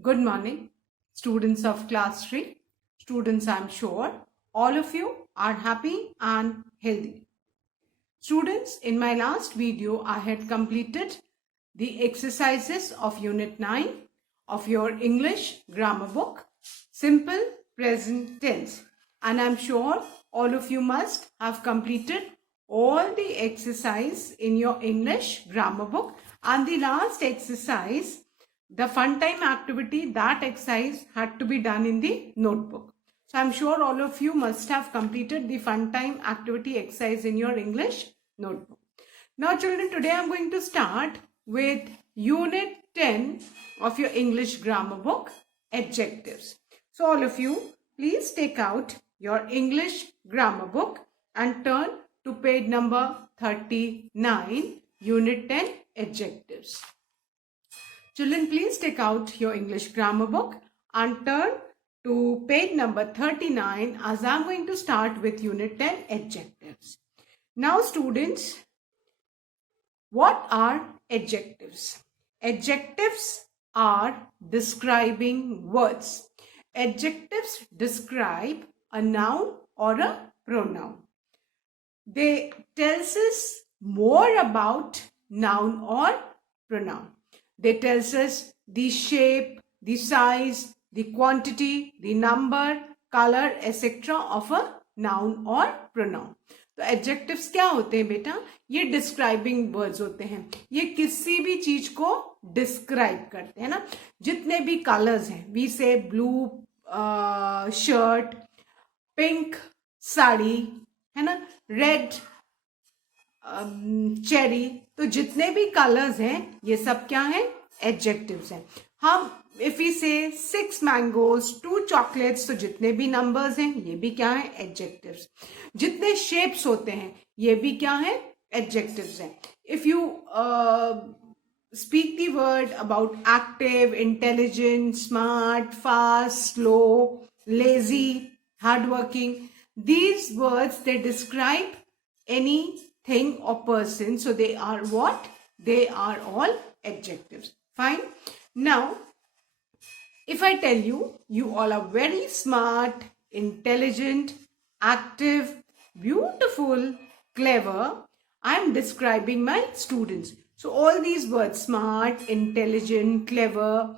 Good morning, students of class 3. Students, I'm sure all of you are happy and healthy. Students, in my last video, I had completed the exercises of Unit 9 of your English grammar book, Simple Present Tense. And I'm sure all of you must have completed all the exercise in your English grammar book. And the last exercise, the fun time activity, that exercise had to be done in the notebook. So I'm sure all of you must have completed the fun time activity exercise in your English notebook. Now children, today I'm going to start with Unit 10 of your English grammar book, Adjectives. So all of you, please take out your English grammar book and turn to page number 39, Unit 10, Adjectives. Children, please take out your English grammar book and turn to page number 39 as I'm going to start with Unit 10, Adjectives. Now students, what are adjectives? Adjectives are describing words. Adjectives describe a noun or a pronoun. They tells us more about noun or pronoun. They tells us the shape, the size, the quantity, the number, color, etc. of a noun or pronoun. तो एडजेक्टिव्स क्या होते हैं बेटा? ये describing words होते हैं. ये किसी भी चीज को डिस्क्राइब करते हैं ना. जितने भी कलर्स हैं, वी से ब्लू शर्ट, पिंक साड़ी, है ना, रेड चेरी, तो जितने भी कलर्स हैं ये सब क्या है? एडजेक्टिव्स हैं. हम इफ वी से 6 मैंगोज 2 चॉकलेट्स, तो जितने भी नंबर्स हैं ये भी क्या है? एडजेक्टिव्स. जितने शेप्स होते हैं ये भी क्या है? एडजेक्टिव्स हैं. If you speak the word about active, intelligent, smart, fast, slow, lazy, hardworking, these words, they describe anything or person. So they are what? They are all adjectives. Fine. Now, if I tell you, you all are very smart, intelligent, active, beautiful, clever, I am describing my students. So all these words, smart, intelligent, clever,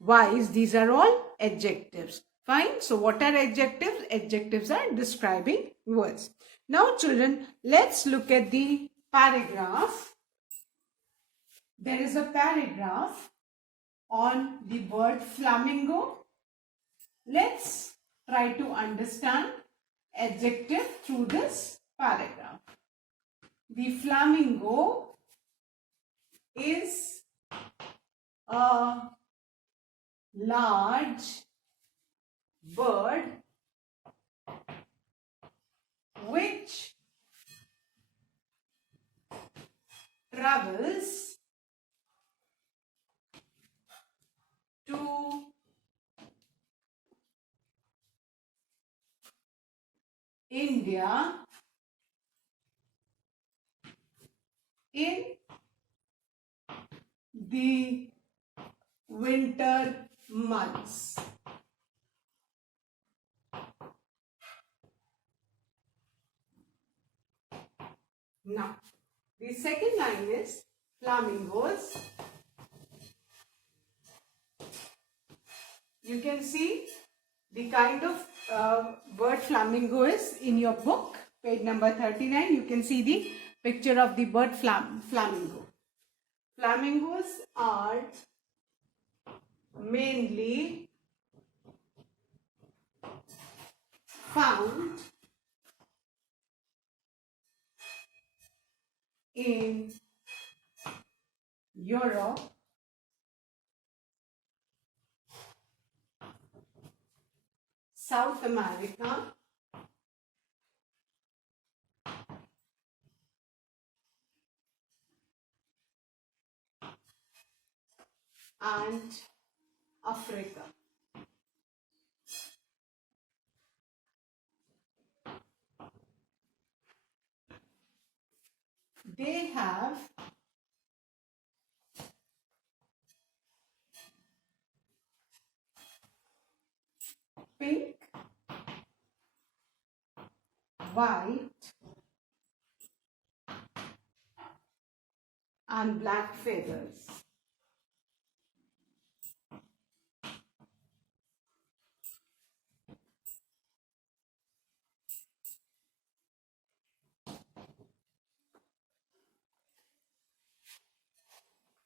wise, these are all adjectives. Fine. So what are adjectives? Adjectives are describing words. Now children, let's look at the paragraph. There is a paragraph on the word flamingo. Let's try to understand adjective through this paragraph. The flamingo is a large bird which travels to India in the winter months. Now, the second line is flamingos. You can see the kind of word flamingo is in your book, page number 39. You can see the picture of the bird flamingo. Flamingos are mainly found in Europe, South America, and Africa. They have pink, white and black feathers.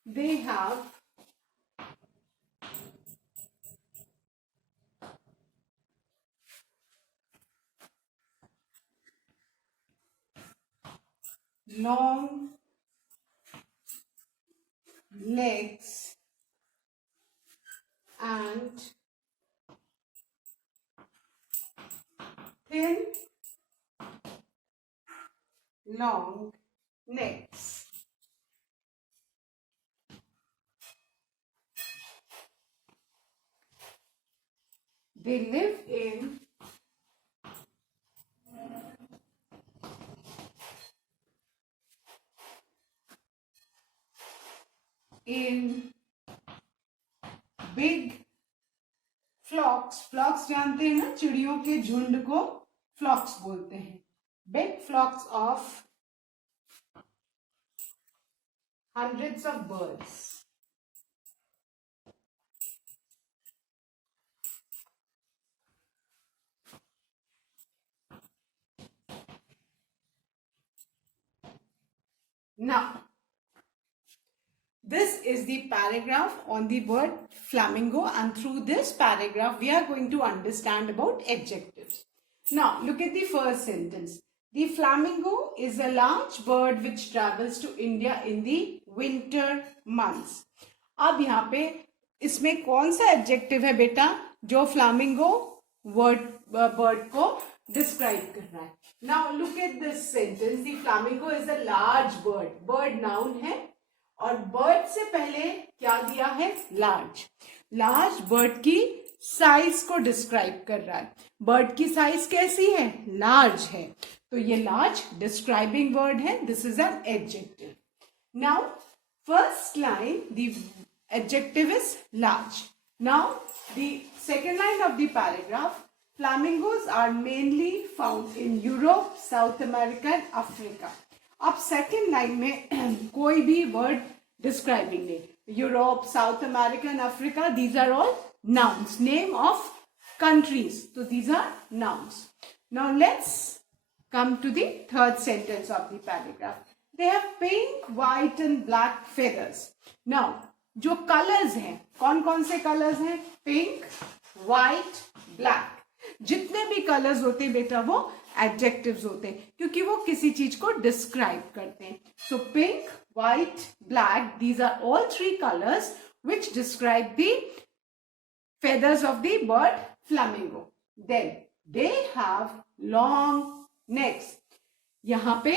They have long legs and thin, long necks. They live in big flocks. Flocks जानते हैं ना, चिड़ियों के झुंड को flocks बोलते हैं. Big flocks of hundreds of birds. Now, this is the paragraph on the word flamingo, and through this paragraph we are going to understand about adjectives. Now, look at the first sentence. The flamingo is a large bird which travels to India in the winter months. अब यहाँ पे इसमें कौन सा एडजेक्टिव है बेटा जो flamingo bird को डिस्क्राइब कर रहा है? Now look at this sentence. The flamingo is a large bird. Bird noun है और बर्ड से पहले क्या दिया है? लार्ज. लार्ज बर्ड की साइज को डिस्क्राइब कर रहा है. बर्ड की साइज कैसी है? लार्ज है. तो ये लार्ज डिस्क्राइबिंग वर्ड है. This is an adjective. Now first line the adjective is large. Now the second line of the paragraph, flamingos are mainly found in Europe, South America and Africa. अब second line में कोई भी word describing नहीं. Europe, South America and Africa, these are all nouns, name of countries. So these are nouns. Now let's come to the third sentence of the paragraph. They have pink, white and black feathers. Now जो कलर्स हैं, कौन कौन से कलर्स हैं? Pink, white, black. जितने भी कलर्स होते हैं बेटा वो एडजेक्टिव्स होते हैं क्योंकि वो किसी चीज को डिस्क्राइब करते हैं. So pink, white, black, these are all three colours which describe the feathers of the bird flamingo. Then they have long necks. यहाँ पे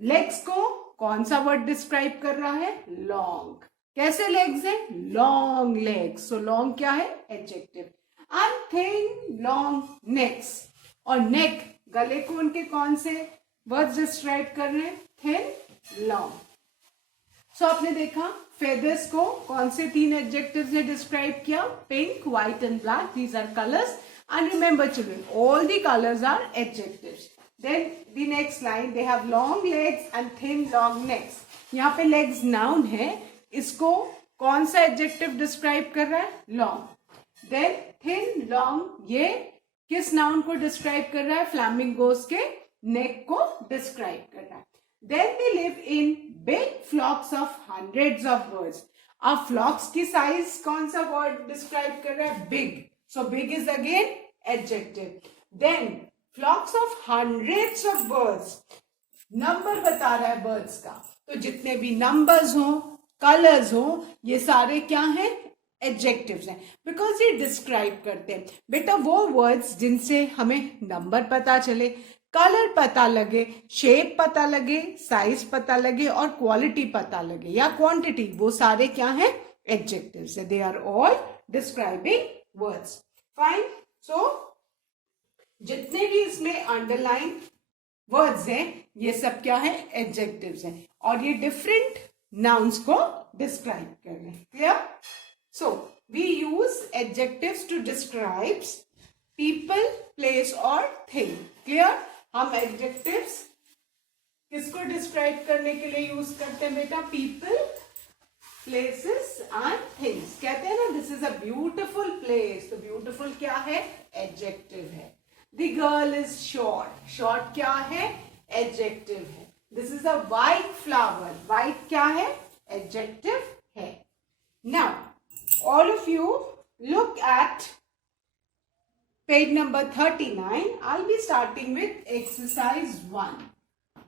legs को कौन सा वर्ड डिस्क्राइब कर रहा है? लॉन्ग. कैसे लेग्स हैं? Long legs. सो लॉन्ग क्या है? Adjective. And thin long next. और नेक, गले को उनके कौन से वर्ड्स डिस्क्राइब कर रहे हैं? Thin, long. सो आपने देखा फेदर्स को कौन से तीन एडजेक्टिव्स ने डिस्क्राइब किया? Pink, white and black. These are colours. And remember children, all the colours are adjectives. Then the next line, they have long legs and thin long necks. यहाँ पे लेग्स नाउन है. इसको कौन सा एडजेक्टिव डिस्क्राइब कर रहा है? Long. Then thin, long, ये किस नाउन को डिस्क्राइब कर रहा है? फ्लैमिंगोस के नेक को डिस्क्राइब कर रहा है. Then they live in big flocks of hundreds of birds. अब फ्लॉक्स की साइज कौन सा वर्ड डिस्क्राइब कर रहा है? Big. So big is again adjective. Then flocks of hundreds of birds, number बता रहा है बर्ड्स का. तो जितने भी नंबर्स हो, कलर्स हो, ये सारे क्या हैं? एडजेक्टिव्स हैं. बिकॉज ये डिस्क्राइब करते हैं बेटा वो वर्ड्स जिनसे हमें नंबर पता चले, कलर पता लगे, शेप पता लगे, साइज पता लगे और क्वालिटी पता लगे या क्वांटिटी, वो सारे क्या हैं? एडजेक्टिव्स है. They are all describing words. Fine. So जितने भी इसमें अंडरलाइन वर्ड्स हैं ये सब क्या है? एडजेक्टिव्स हैं. और ये डिफरेंट nouns को describe कर रहे हैं. Clear? So we use adjectives to describe people, place और thing. Clear? हम adjectives किसको describe करने के लिए use करते हैं बेटा? People, places and things. कहते हैं ना this is a beautiful place. तो beautiful क्या है? Adjective है. The girl is short. Short क्या है? Adjective है. This is a white flower. White क्या है? Adjective है. Now, all of you look at page number 39. I'll be starting with exercise 1.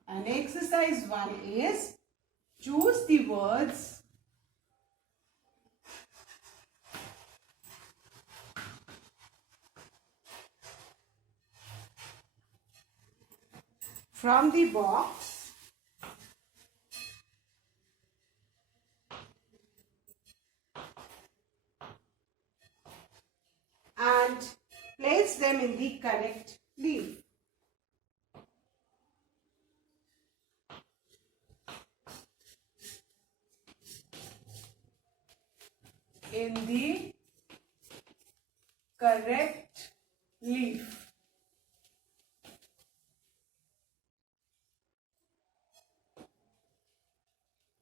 And exercise 1 is choose the words from the box and place them in the correct leaf. In the correct leaf.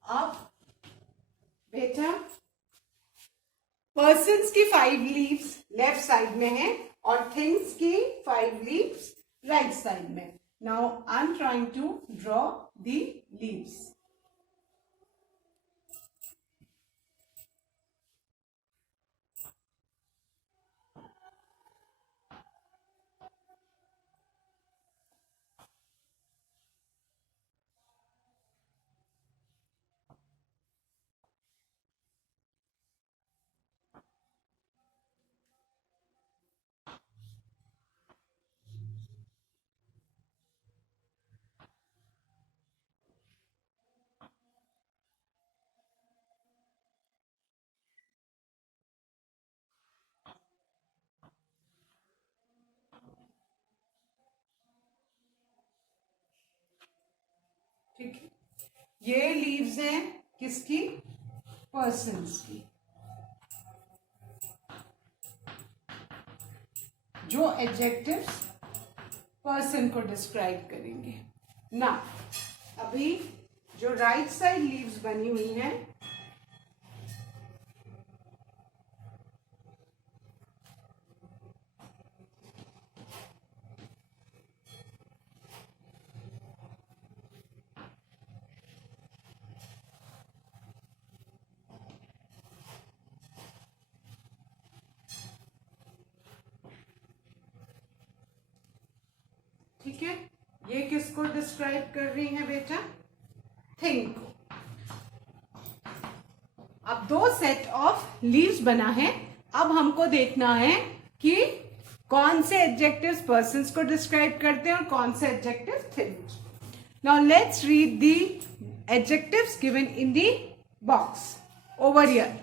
अब बेटा पर्सन्स की 5 leaves left side में है और things की 5 leaves right side में. Now I am trying to draw the leaves. ठीक है, ये लीव्स हैं किसकी? पर्सन्स की, जो एडजेक्टिव्स पर्सन को डिस्क्राइब करेंगे ना. अभी जो राइट साइड लीव्स बनी हुई हैं ठीक है, ये किसको डिस्क्राइब कर रही है बेटा? थिंग को. अब 2 सेट ऑफ लीव्स बना है. अब हमको देखना है कि कौन से एडजेक्टिव्स पर्सन्स को डिस्क्राइब करते हैं और कौन से adjective things. Now let's read the adjectives given in the box over here.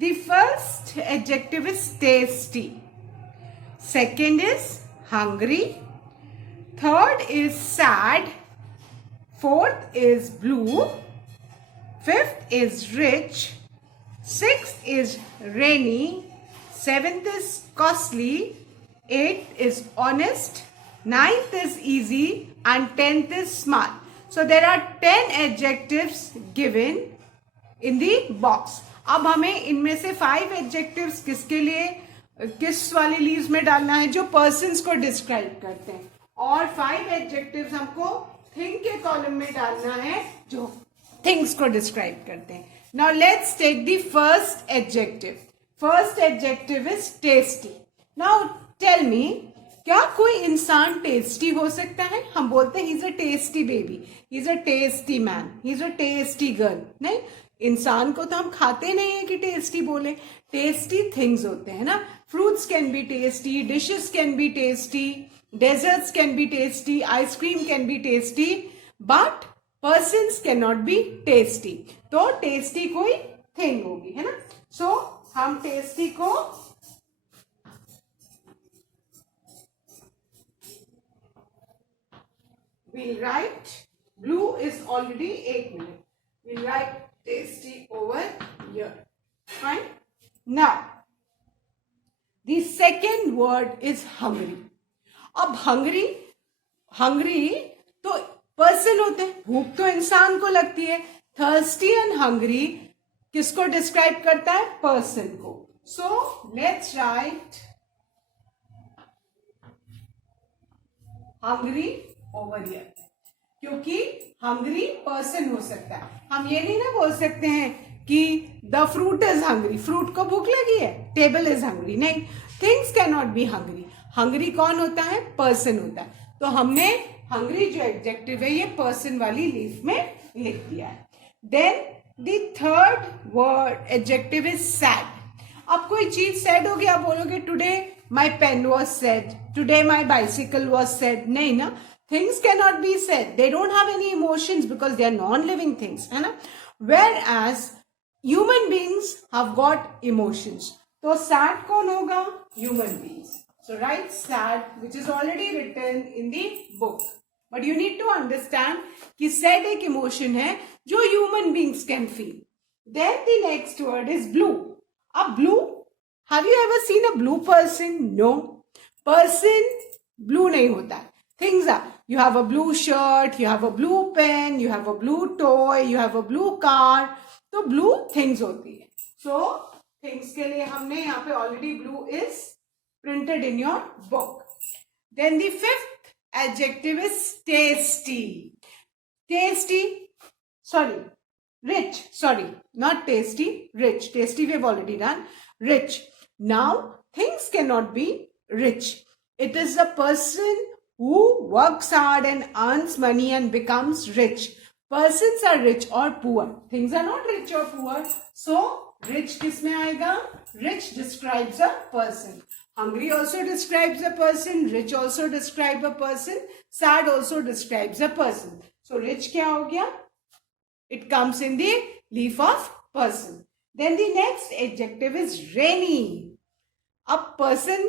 The first adjective is tasty. Second is hungry. Third is sad. Fourth is blue. Fifth is rich. Sixth is rainy. Seventh is costly. Eighth is honest. Ninth is easy. And 10th is smart. So there are 10 adjectives given in the box. अब हमें इनमें से 5 adjectives किसके लिए, किस वाली लीव्स में डालना है? जो पर्सन्स को डिस्क्राइब करते हैं. और 5 एडजेक्टिव्स हमको थिंग के कॉलम में डालना है जो थिंग्स को डिस्क्राइब करते हैं. Now let's take the first adjective. First adjective is tasty. Now tell me, क्या कोई इंसान टेस्टी हो सकता है? हम बोलते हैं he is a tasty baby, he is a tasty man, he is a tasty girl. नहीं, इंसान को तो हम खाते नहीं है कि टेस्टी बोले. टेस्टी थिंग्स होते हैं ना. Fruits can be tasty, dishes can be tasty, desserts can be tasty, ice cream can be tasty, but persons cannot be tasty. तो tasty कोई thing होगी, है ना. So हम tasty को we'll write, blue is already 8 minutes. We'll write tasty over here. Fine. Now The second word is hungry. अब hungry तो पर्सन होते हैं, भूख तो इंसान को लगती है. थर्स्टी एंड हंग्री किसको डिस्क्राइब करता है? पर्सन को. So let's write hungry over here, क्योंकि हंग्री पर्सन हो सकता है. हम ये नहीं ना बोल सकते हैं कि the fruit is hungry, fruit को भूख लगी है, टेबल इज हंग्री. नहीं, things can not be hungry. Hungry कौन होता है? पर्सन होता है. तो हमने हंग्री जो एडजेक्टिव है ये पर्सन वाली लीफ में लिख दिया है. Then the third word adjective is sad. अब कोई चीज सैड हो गया, आप बोलोगे today my pen was sad, today my bicycle was sad. नहीं ना, things can not be sad, they don't have any emotions because they are non living things, है ना. Whereas human beings have got emotions. तो sad कौन होगा? Human beings. So write sad, which is already written in the book. But you need to understand कि sad एक emotion है जो human beings can feel. Then the next word is blue. अब blue, have you ever seen a blue person? No. Person blue नहीं होता है. Things are, you have a blue shirt, you have a blue pen, you have a blue toy, you have a blue car. तो blue things होती है. So things के लिए हमने यहाँ पे already blue is printed in your book. Then the fifth adjective is tasty. Rich. Sorry, not tasty, rich. Tasty we have already done. Rich. Now, things cannot be rich. It is a person who works hard and earns money and becomes rich. Persons are rich or poor. Things are not rich or poor. So, rich किस में आएगा? Rich describes a person. Hungry also describes a person. Rich also describes a person. Sad also describes a person. So rich क्या हो गया? It comes in the leaf of person. Then the next adjective is rainy. अब person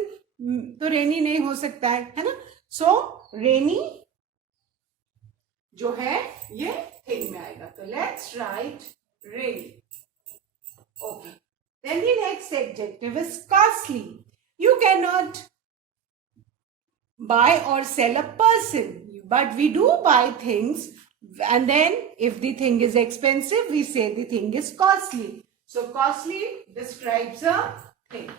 तो rainy नहीं हो सकता है ना? So rainy जो है ये thing में आएगा. तो let's write rainy. Okay. Then the next adjective is costly. You cannot buy or sell a person, but we do buy things, and then if the thing is expensive, we say the thing is costly. So costly describes a thing.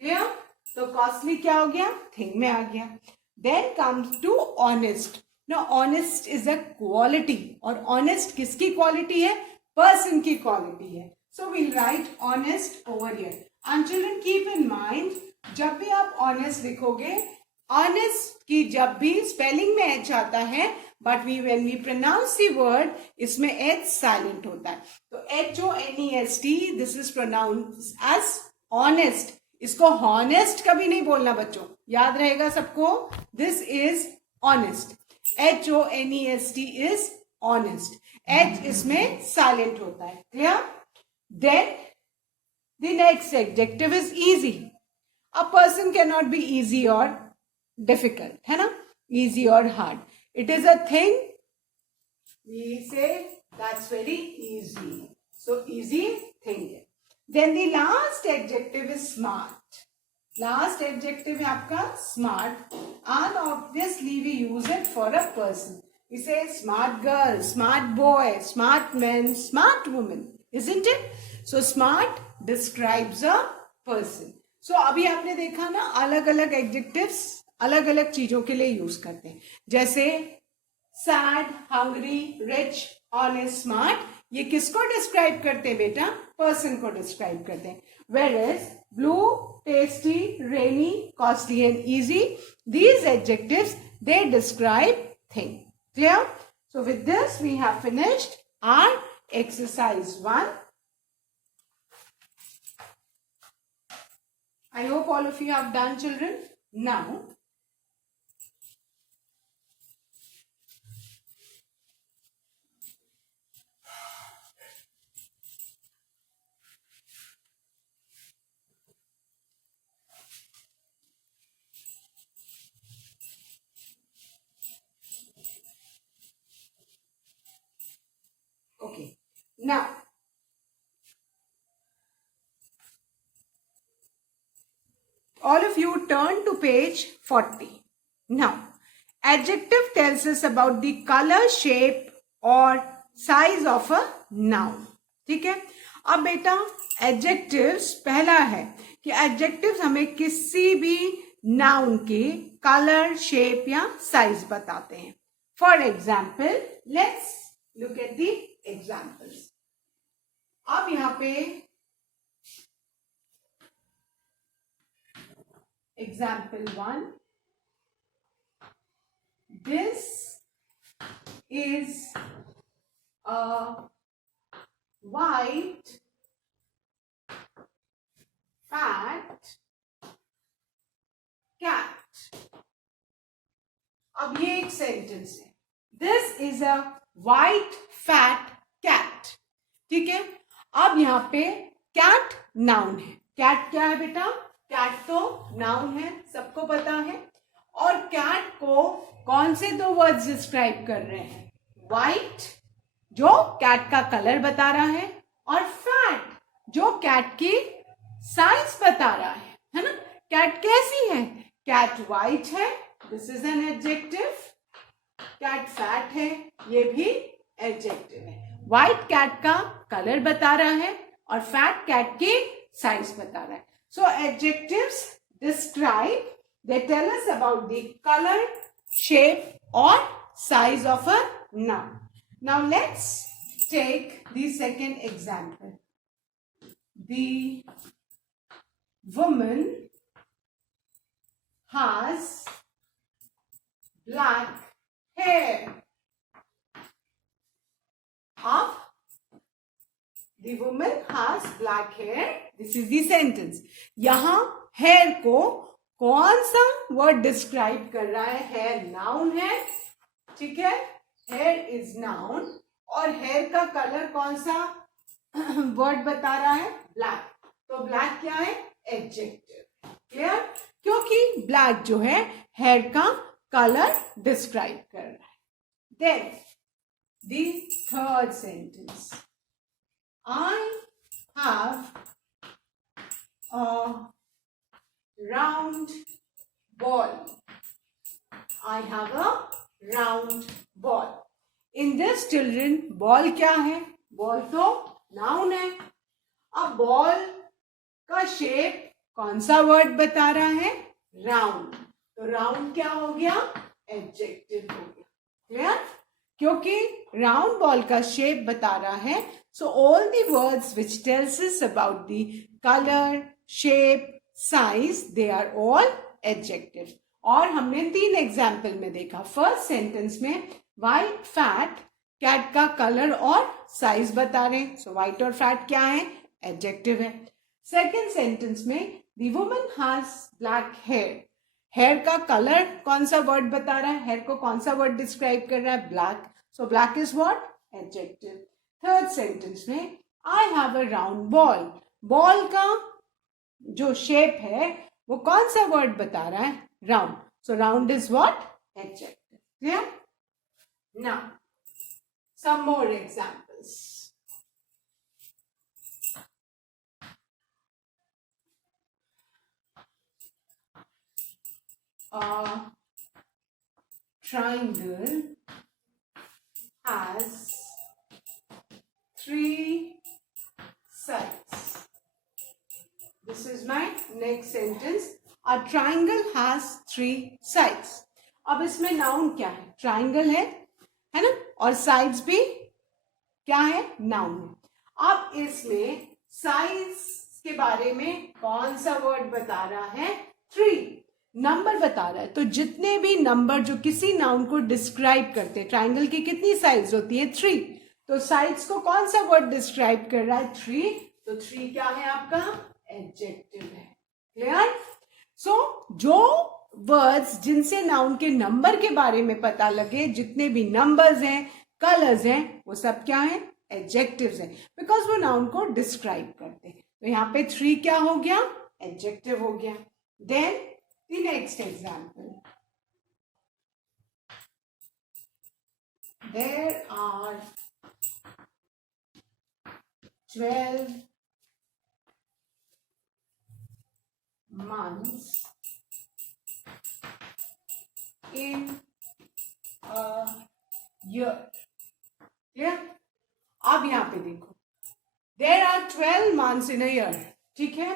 Clear? So costly क्या हो गया? Thing में आ गया. Then comes to honest. Now honest is a quality, और honest किसकी quality है? Person की quality है. So we'll write honest over here. And children, keep in mind, जब भी आप ऑनेस्ट लिखोगे, ऑनेस्ट की जब भी स्पेलिंग में एच आता है, but when we pronounce the word इसमें एच साइलेंट होता है. तो HONEST, this is pronounce as honest. इसको हॉनेस्ट कभी नहीं बोलना बच्चों, याद रहेगा सबको. This is honest. HONEST is honest. H इसमें साइलेंट होता है. Clear? Then the next adjective is easy. A person cannot be easy or difficult, है ना? Easy or hard. It is a thing. We say that's very easy. So easy thing. Then the last adjective is smart. Last adjective है आपका smart. And obviously we use it for a person. We say smart girl, smart boy, smart man, smart woman. Isn't it? So smart describes a person. So अभी आपने देखा ना, अलग अलग एडजेक्टिव्स अलग अलग चीजों के लिए यूज करते हैं. जैसे sad, hungry, rich, honest, smart, ये किसको डिस्क्राइब करते हैं बेटा? पर्सन को डिस्क्राइब करते हैं. Whereas blue, tasty, rainy, costly and easy, these adjectives they describe thing. Clear? So with this we have finished our exercise 1. I hope all of you have done, children. Now, okay. Now, all of you turn to page 40. Now, adjective tells us about the color, shape or size of a noun. ठीक है, अब बेटा एडजेक्टिव्स पहला है कि एडजेक्टिव्स हमें किसी भी नाउन के कलर, शेप या साइज बताते हैं. For example, let's look at the examples. अब यहां पे example 1, this is a white fat cat. अब ये एक सेंटेंस है. This is a white fat cat. ठीक है, अब यहाँ पे cat नाउन है. cat क्या है बेटा? कैट तो नाउन है, सबको पता है. और कैट को कौन से दो वर्ड्स डिस्क्राइब कर रहे हैं? वाइट, जो कैट का कलर बता रहा है, और फैट, जो कैट की साइज बता रहा है ना. कैट कैसी है? कैट वाइट है, this is an adjective. Cat fat है, ये भी एडजेक्टिव है. वाइट कैट का कलर बता रहा है और फैट कैट की साइज बता रहा है. So adjectives describe, they tell us about the color, shape or size of a noun. Now let's take the second example. The woman has black hair. Up. The woman has black hair. This is the sentence. यहाँ hair को कौन सा word describe कर रहा है? hair noun है, ठीक है. hair is noun और hair का color कौन सा word बता रहा है? black. तो black क्या है? adjective. clear? क्योंकि black जो है hair का color describe कर रहा है. Then the third sentence. I have a round ball. I have a round ball. In this, children, ball क्या है? ball तो noun है. अब ball का shape कौन सा word बता रहा है? round. तो round क्या हो गया? adjective हो गया. clear? क्योंकि round ball का shape बता रहा है. So all the words which tells us about the color, shape, size, they are all adjectives. और हमने 3 एग्जाम्पल में देखा. फर्स्ट सेंटेंस में white fat कैट का कलर और साइज बता रहे हैं. सो white और fat क्या है? एडजेक्टिव है. सेकेंड सेंटेंस में the woman has black hair. Hair का कलर कौन सा वर्ड बता रहा है? हेयर को कौन सा वर्ड डिस्क्राइब कर रहा है? Black. So black is what? Adjective. Third sentence में I have a round ball. Ball का जो शेप है वो कौन सा वर्ड बता रहा है? Round. So round is what? Adjective. Clear? Now some more examples. A triangle has 3 sides. This is my next sentence. A triangle has 3 sides. अब इसमें नाउन क्या है? ट्राइंगल है ना, और साइड्स भी क्या है? नाउन है. अब इसमें साइज के बारे में कौन सा वर्ड बता रहा है? 3. नंबर बता रहा है. तो जितने भी नंबर जो किसी नाउन को डिस्क्राइब करते हैं, ट्राइंगल की कितनी साइड्स होती है? 3. तो साइड्स को कौन सा वर्ड डिस्क्राइब कर रहा है? 3. तो 3 क्या है आपका? एडजेक्टिव है. क्लियर? सो जो वर्ड्स जिनसे नाउन के नंबर के बारे में पता लगे, जितने भी नंबर्स हैं, कलर्स हैं, वो सब क्या है? एडजेक्टिव्स हैं, बिकॉज वो नाउन को डिस्क्राइब करते हैं. तो यहाँ पे 3 क्या हो गया? एडजेक्टिव हो गया. Then the next example. There are 12 months in a year. Clear? अब यहां पे देखो, there are 12 months in a year. ठीक है,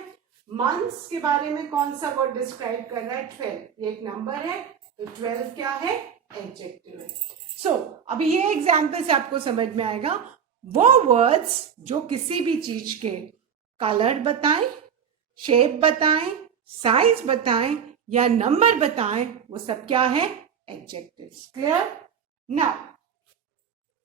मंथ्स के बारे में कौन सा वर्ड डिस्क्राइब कर रहा है? 12. ये एक नंबर है, तो 12 क्या है? एडजेक्टिव है. सो अभी ये एग्जाम्पल से आपको समझ में आएगा, वो वर्ड्स जो किसी भी चीज के कलर बताएं, शेप बताएं, साइज बताएं या नंबर बताएं, वो सब क्या है? Adjectives. Clear? Now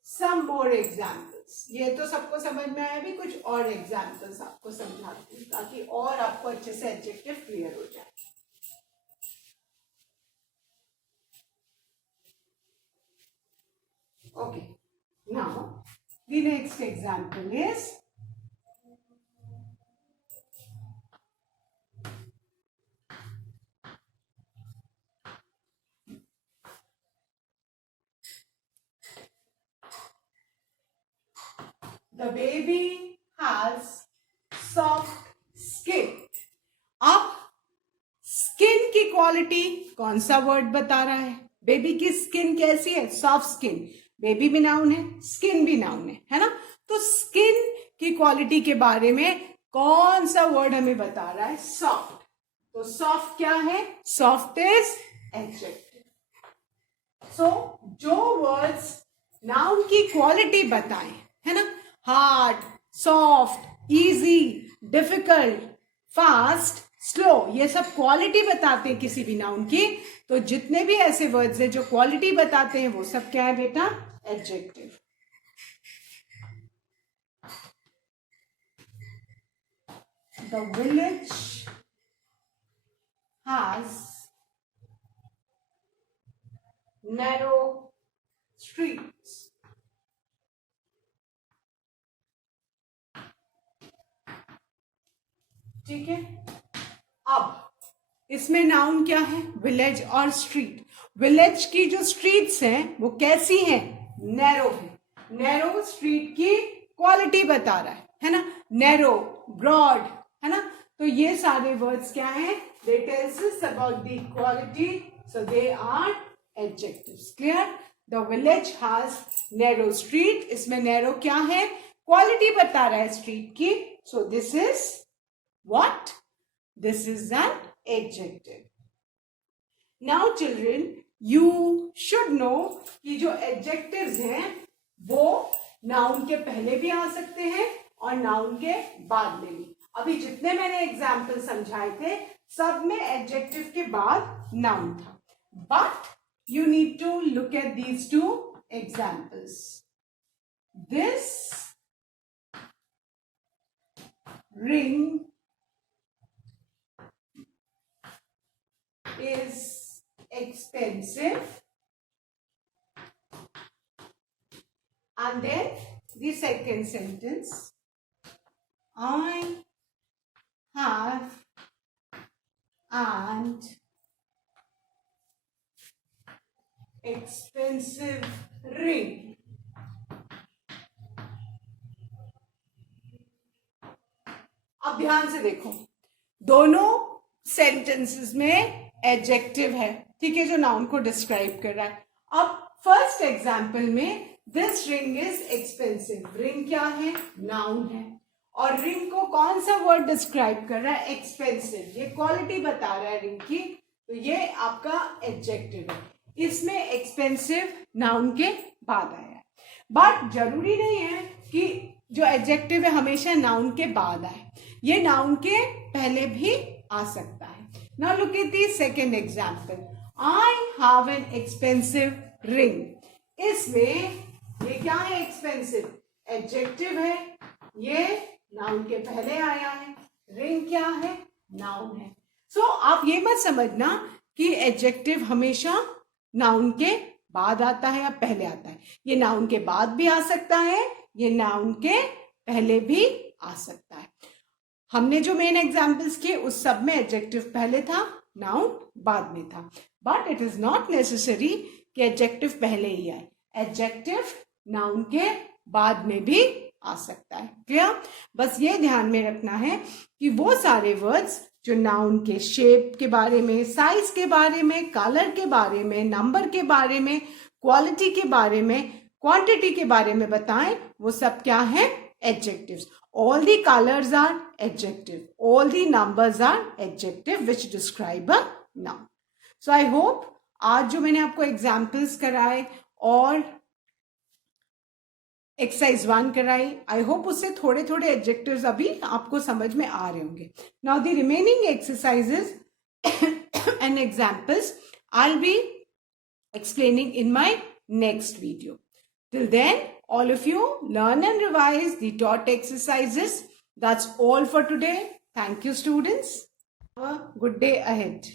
some more examples. ये तो सबको समझ में आया, भी कुछ और एग्जाम्पल्स आपको समझाती हूँ ताकि और आपको अच्छे से एडजेक्टिव क्लियर हो जाए. Okay, now the next example is the baby has soft skin. अब स्किन की क्वालिटी कौन सा वर्ड बता रहा है? बेबी की स्किन कैसी है? Soft skin. बेबी भी नाउन है, स्किन भी नाउन है ना? तो स्किन की क्वालिटी के बारे में कौन सा वर्ड हमें बता रहा है? सॉफ्ट. तो सॉफ्ट क्या है? Soft is adjective. सो जो वर्ड्स नाउन की क्वालिटी बताएं, है ना, hard, soft, easy, difficult, fast, slow, ये सब क्वालिटी बताते हैं किसी भी नाउन की. तो जितने भी ऐसे वर्ड्स हैं जो क्वालिटी बताते हैं वो सब क्या है बेटा? Adjective. The village has narrow streets. ठीक है, अब इसमें नाउन क्या है? विलेज और स्ट्रीट. विलेज की जो स्ट्रीट्स हैं वो कैसी हैं? नैरो है. नैरो स्ट्रीट की क्वालिटी बता रहा है ना? नैरो, ब्रॉड, है ना? तो ये सारे वर्ड्स क्या हैं? They tells us about the quality, so they are adjectives. Clear? The village has narrow street. इसमें नैरो क्या है? क्वालिटी बता रहा है स्ट्रीट की. So this is what? This is an adjective. Now children, you should know कि जो adjectives हैं वो noun के पहले भी आ सकते हैं और noun के बाद में भी. अभी जितने मैंने एग्जाम्पल समझाए थे सब में adjective के बाद noun था. But you need to look at these two examples. This ring is expensive, and then the second sentence, I have an expensive ring. अब ध्यान से देखो, दोनों सेंटेंसेस में एडजेक्टिव है, ठीक है, जो नाउन को डिस्क्राइब कर रहा है. अब फर्स्ट एग्जाम्पल में this ring is expensive. Ring क्या है? नाउन है. और रिंग को कौन सा वर्ड डिस्क्राइब कर रहा है? एक्सपेंसिव. ये क्वालिटी बता रहा है रिंग की, तो ये आपका एडजेक्टिव है. इसमें एक्सपेंसिव नाउन के बाद आया है. बट जरूरी नहीं है कि जो एडजेक्टिव है हमेशा नाउन के बाद आए, ये नाउन के पहले भी आ सकता है. Now look at the second example. I have an expensive ring. इसमें ये क्या है? एक्सपेंसिव एडजेक्टिव है, ये नाउन के पहले आया है. रिंग क्या है? नाउन है. सो आप ये मत समझना कि एडजेक्टिव हमेशा नाउन के बाद आता है या पहले आता है. ये नाउन के बाद भी आ सकता है, ये नाउन के पहले भी आ सकता है. हमने जो मेन एग्जाम्पल्स किए उस सब में एडजेक्टिव पहले था, नाउन बाद में था. But it is not necessary कि एडजेक्टिव पहले ही आए. एडजेक्टिव नाउन के बाद में भी आ सकता है. क्लियर? बस ये ध्यान में रखना है कि वो सारे वर्ड्स जो नाउन के शेप के बारे में, साइज के बारे में, कलर के बारे में, नंबर के बारे में, क्वालिटी के बारे में, क्वांटिटी के बारे में बताएं, वो सब क्या है? Adjectives. All the colors are adjective. All the numbers are adjective which describe a noun. So I hope आज जो मैंने आपको एग्जाम्पल्स कराए और एक्सरसाइज 1 कराई, आई होप उससे थोड़े थोड़े एडजेक्टिव्स अभी आपको समझ में आ रहे होंगे. Now the remaining exercises and examples I will be explaining in my next video. Till then, all of you learn and revise the taught exercises. That's all for today. Thank you, students. Have a good day ahead.